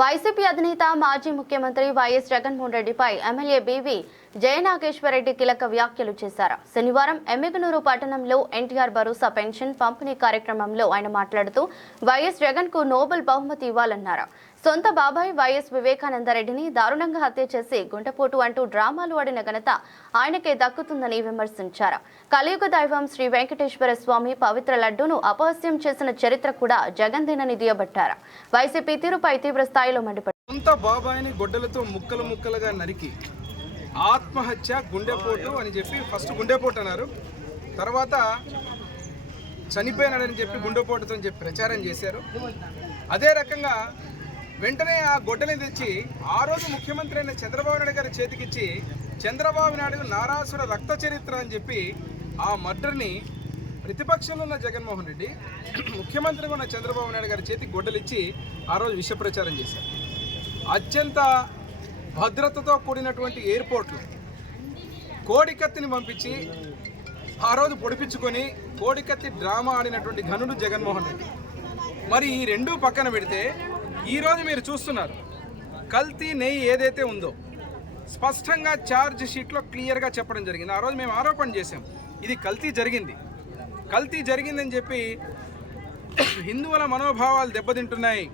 YCP అధినేత మాజీ ముఖ్యమంత్రి వైఎస్ జగన్మోహన్ రెడ్డిపై ఎమ్మెల్యే బీవీ జయనాగేశ్వరరెడ్డి కీలక వ్యాఖ్యలు చేశారు. శనివారం ఎమ్మిగనూరు పట్టణంలో ఎన్టీఆర్ భరోసా పెన్షన్ పంపిణీ కార్యక్రమంలో ఆయన మాట్లాడుతూ వైఎస్ జగన్కు నోబెల్ బహుమతి ఇవ్వాలన్నారు. సొంత బాబాయ్ వైఎస్ వివేకానందరెడ్డిని దారుణంగా హత్య చేసి గుంటపోటు అంటూ డ్రామాలు ఆడిన ఘనత ఆయనకే దక్కుతుందని విమర్శించారు. కలియుగ దైవం శ్రీ వెంకటేశ్వర స్వామి పవిత్ర లడ్డూను అపహస్యం చేసిన చరిత్ర కూడా జగన్దేనని దియబట్టారు వైసీపీ తీరుపై తీవ్ర స్థాయిలో మండిపడ్డారు సొంత బాబాయిని గొడ్డలతో ముక్కలు ముక్కలుగా నరికి ఆత్మహత్య గుండెపోటు అని చెప్పి ఫస్ట్ గుండెపోటు అన్నారు. తర్వాత చనిపోయినాడని చెప్పి గుండెపోటుతో చెప్పి ప్రచారం చేశారు. అదే రకంగా వెంటనే ఆ గొడ్డని తెచ్చి ఆ రోజు ముఖ్యమంత్రి అయిన చంద్రబాబు నాయుడు గారి చేతికిచ్చి చంద్రబాబు నాయుడు నారాసుర రక్త చరిత్ర అని చెప్పి ఆ మర్డర్ని ప్రతిపక్షంలో ఉన్న జగన్మోహన్ రెడ్డి ముఖ్యమంత్రిగా ఉన్న చంద్రబాబు నాయుడు గారి చేతికి గొడ్డలిచ్చి ఆ రోజు విష ప్రచారం చేశారు. అత్యంత భద్రతతో కూడినటువంటి ఎయిర్పోర్ట్లు కోడికత్తిని పంపించి ఆ రోజు పొడిపించుకొని కోడికత్తి డ్రామా ఆడినటువంటి ఘనుడు జగన్మోహన్ రెడ్డి. మరి ఈ రెండు పక్కన పెడితే ఈరోజు మీరు చూస్తున్నారు. కల్తీ నెయ్యి ఏదైతే ఉందో స్పష్టంగా ఛార్జ్ షీట్లో క్లియర్గా చెప్పడం జరిగింది. ఆ రోజు మేము ఆరోపణ చేసాం ఇది కల్తీ జరిగింది. కల్తీ జరిగిందని చెప్పి హిందువుల మనోభావాలు దెబ్బతింటున్నాయి.